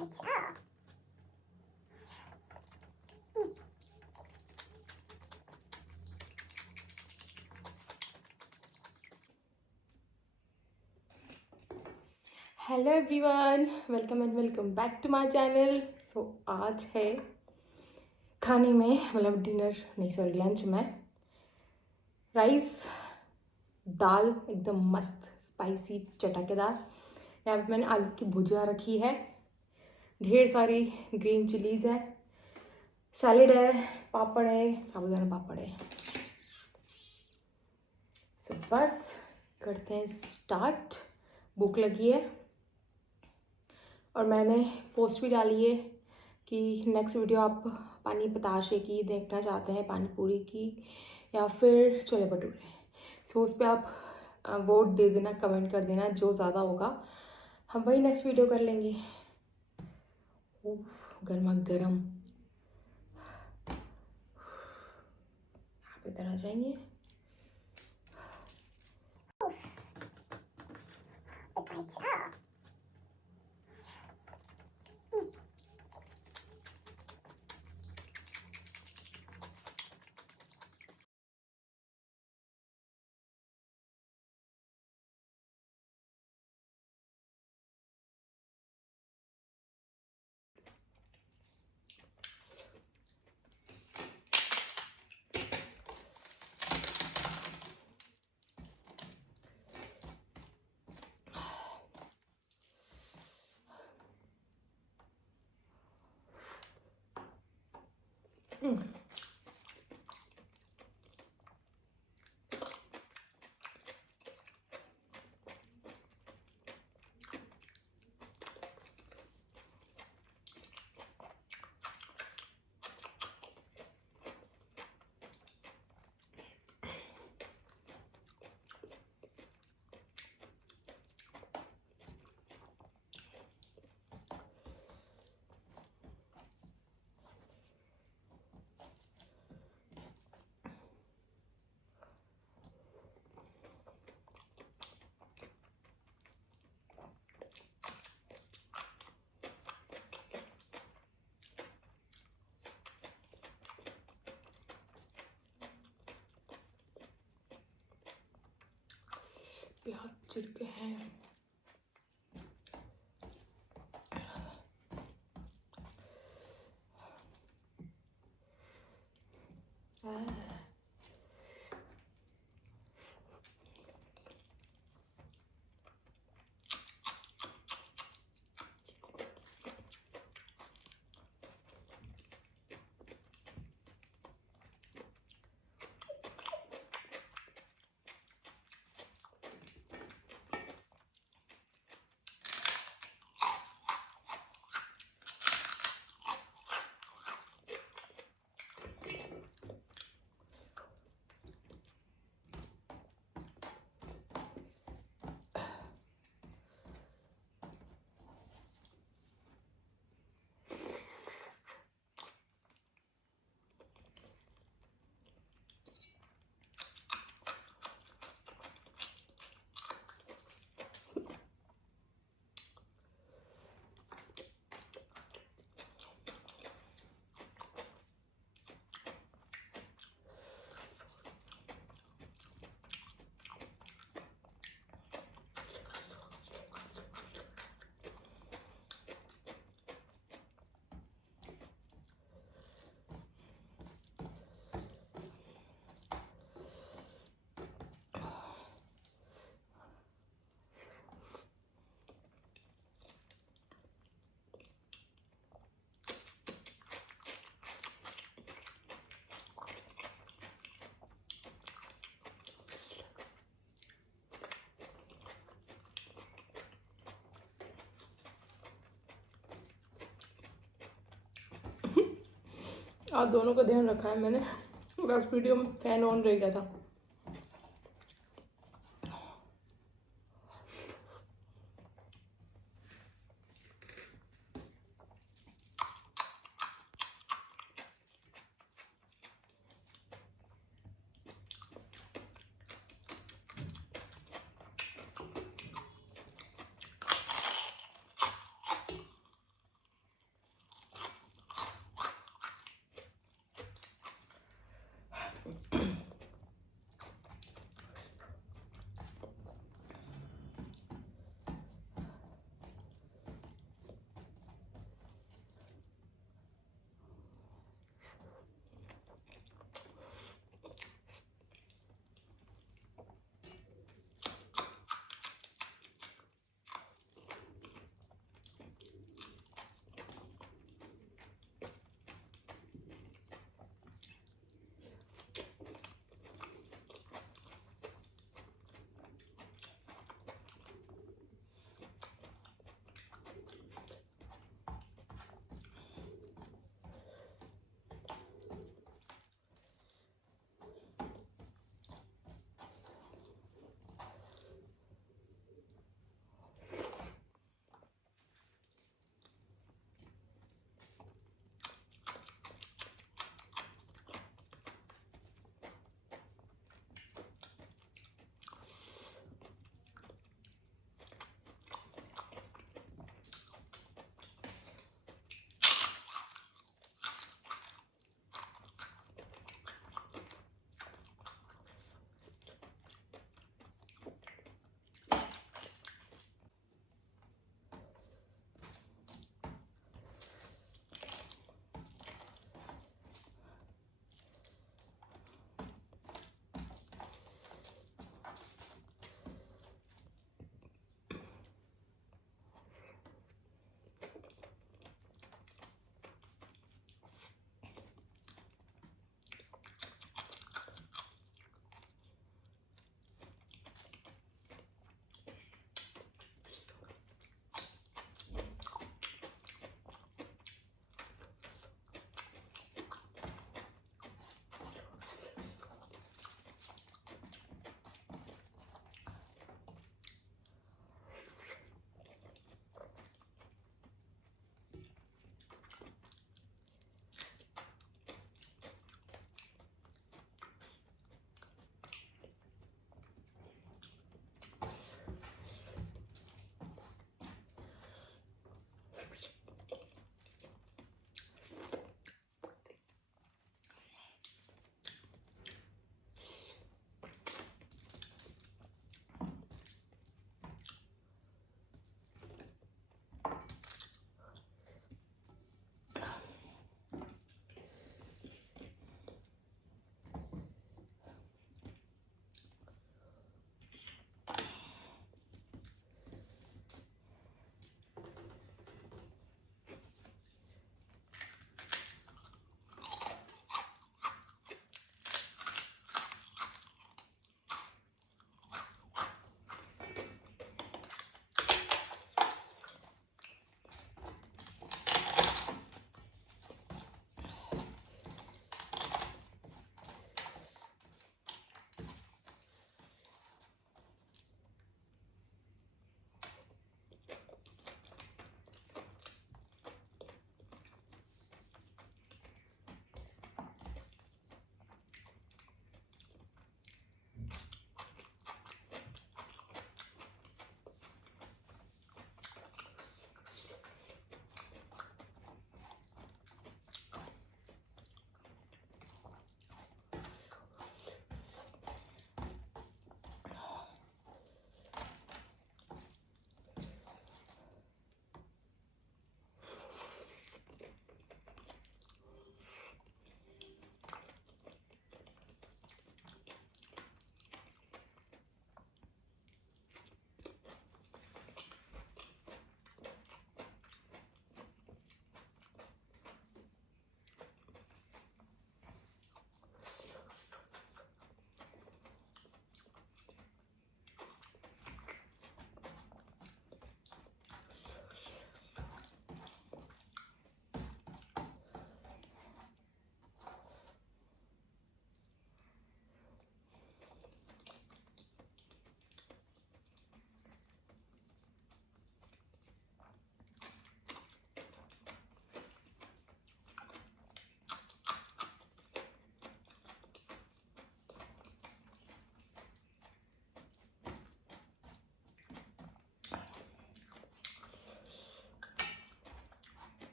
Hello everyone, welcome and welcome back to my channel. So आज है खाने में, मतलब डिनर नहीं सॉरी लंच में, राइस दाल एकदम मस्त स्पाइसी चटकेदार। यहाँ पे मैंने आलू की भुजिया रखी है, ढेर सारी ग्रीन चिलीज है, सैलेड है, पापड़ है, साबुदाना पापड़ है। सो बस करते हैं स्टार्ट। भूख लगी है और मैंने पोस्ट भी डाली है कि नेक्स्ट वीडियो आप पानी बताशे की देखना चाहते हैं, पानी पूरी की या फिर छोले भटूरे। सो उस पर आप वोट दे देना, कमेंट कर देना, जो ज़्यादा होगा हम वही नेक्स्ट वीडियो कर लेंगे। गर्मा गर्म आप इधर आ जाएंगे। प्याज छिड़के हैं। आप दोनों का ध्यान रखा है मैंने, बस वीडियो में फैन ऑन रह गया था।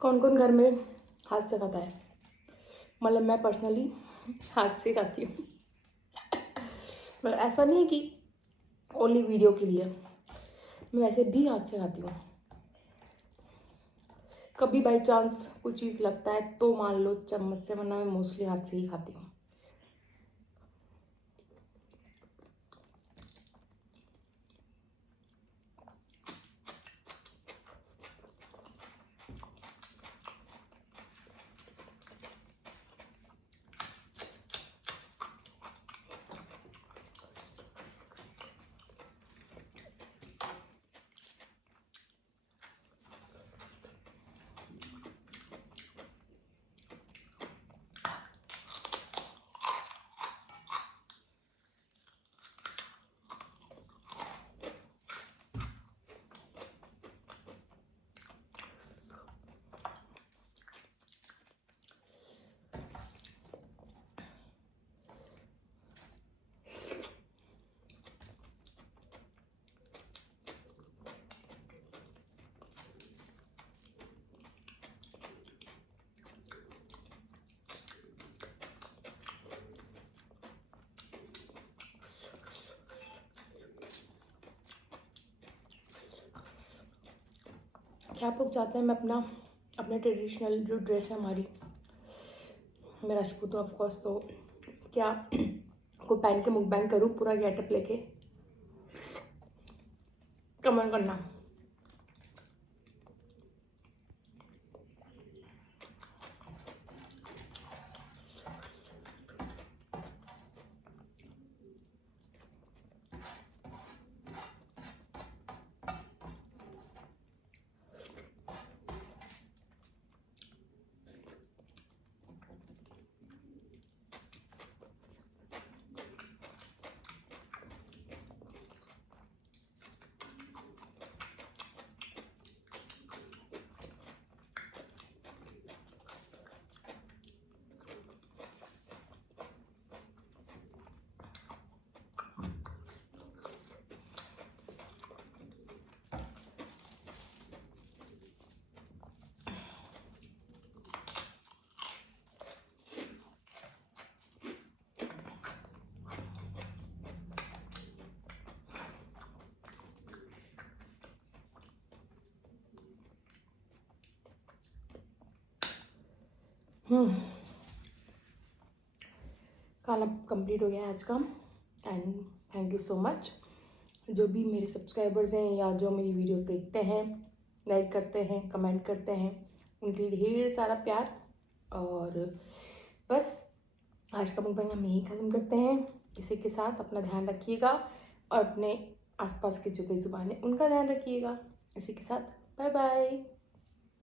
कौन कौन घर में हाथ से खाता है? मतलब मैं पर्सनली हाथ से खाती हूँ। पर ऐसा नहीं है कि ओनली वीडियो के लिए, मैं वैसे भी हाथ से खाती हूँ। कभी बाई चांस कोई चीज़ लगता है तो मान लो चम्मच से, वरना मैं मोस्टली हाथ से ही खाती हूँ। क्या आप लोग चाहते हैं मैं अपने ट्रेडिशनल जो ड्रेस है हमारी, मैं राजपूत हूँ ऑफकोर्स, तो क्या को पहन के मुकबैंग करूँ पूरा गेटअप लेके? कमेंट करना। खाना कंप्लीट हो गया है आज का, and thank you so much. जो भी मेरे सब्सक्राइबर्स हैं या जो मेरी वीडियोस देखते हैं, लाइक करते हैं, कमेंट करते हैं, उनके लिए ढेर सारा प्यार। और बस आज का मुकबंग हम यही ख़त्म करते हैं। इसी के साथ अपना ध्यान रखिएगा और अपने आसपास के जो बेजुबान हैं उनका ध्यान रखिएगा। इसी के साथ बाय बाय।